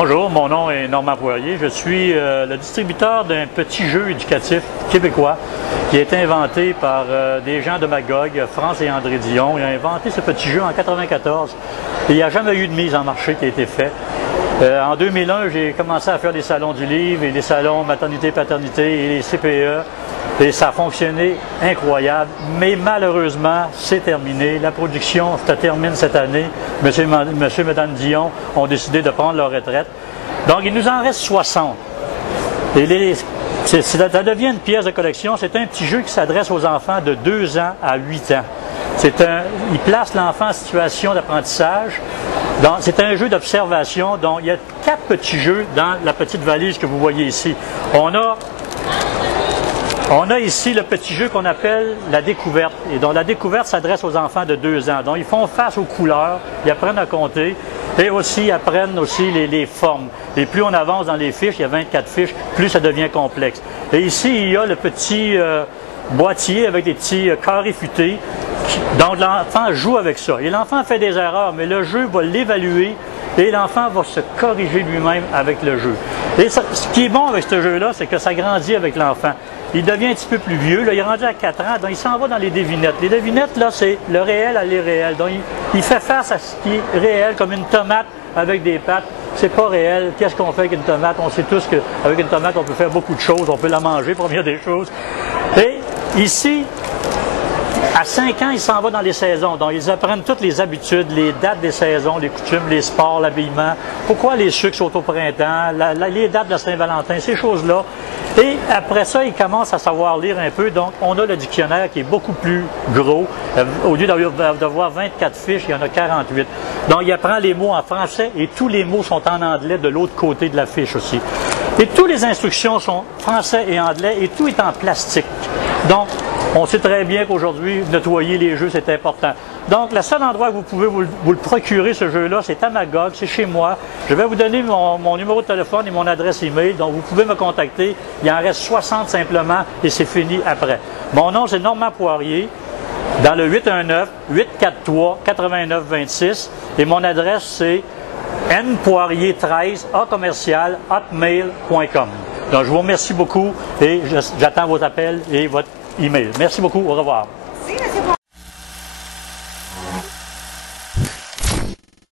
Bonjour, mon nom est Normand Poirier. Je suis le distributeur d'un petit jeu éducatif québécois qui a été inventé par des gens de Magog, France et André Dion. Ils ont inventé ce petit jeu en 1994 et il n'y a jamais eu de mise en marché qui a été faite. En 2001, j'ai commencé à faire des salons du livre et des salons maternité-paternité et les CPE. Et ça a fonctionné incroyable, mais malheureusement, c'est terminé. La production se termine cette année. Monsieur et Madame Dion ont décidé de prendre leur retraite. Donc, il nous en reste 60. Et ça devient une pièce de collection. C'est un petit jeu qui s'adresse aux enfants de 2 ans à 8 ans. Il place l'enfant en situation d'apprentissage. C'est un jeu d'observation. Donc, il y a 4 petits jeux dans la petite valise que vous voyez ici. On a ici le petit jeu qu'on appelle la découverte. Et donc, la découverte s'adresse aux enfants de 2 ans. Donc, ils font face aux couleurs, ils apprennent à compter et aussi ils apprennent aussi les formes. Et plus on avance dans les fiches, il y a 24 fiches, plus ça devient complexe. Et ici, il y a le petit boîtier avec des petits carrés futés. Donc, l'enfant joue avec ça. Et l'enfant fait des erreurs, mais le jeu va l'évaluer et l'enfant va se corriger lui-même avec le jeu. Et ce qui est bon avec ce jeu-là, c'est que ça grandit avec l'enfant. Il devient un petit peu plus vieux, là, il est rendu à 4 ans, donc il s'en va dans les devinettes. Les devinettes, là, c'est le réel à l'irréel. Donc, il fait face à ce qui est réel, comme une tomate avec des pattes. C'est pas réel. Qu'est-ce qu'on fait avec une tomate? On sait tous qu'avec une tomate, on peut faire beaucoup de choses. On peut la manger, première des choses. Et ici, à 5 ans, il s'en va dans les saisons. Donc, ils apprennent toutes les habitudes, les dates des saisons, les coutumes, les sports, l'habillement. Pourquoi les sucres sont au printemps, les dates de la Saint-Valentin, ces choses-là. Et après ça, ils commencent à savoir lire un peu. Donc, on a le dictionnaire qui est beaucoup plus gros. Au lieu d'avoir 24 fiches, il y en a 48. Donc, il apprend les mots en français et tous les mots sont en anglais de l'autre côté de la fiche aussi. Et toutes les instructions sont français et anglais et tout est en plastique. Donc, on sait très bien qu'aujourd'hui, nettoyer les jeux, c'est important. Donc, le seul endroit où vous pouvez vous le procurer, ce jeu-là, c'est à Magog, c'est chez moi. Je vais vous donner mon numéro de téléphone et mon adresse email, donc vous pouvez me contacter. Il en reste 60 simplement et c'est fini après. Mon nom, c'est Normand Poirier, dans le 819-843-8926 et mon adresse, c'est npoirier13@hotmail.com. Donc, je vous remercie beaucoup et j'attends vos appels et votre email. Merci beaucoup. Au revoir.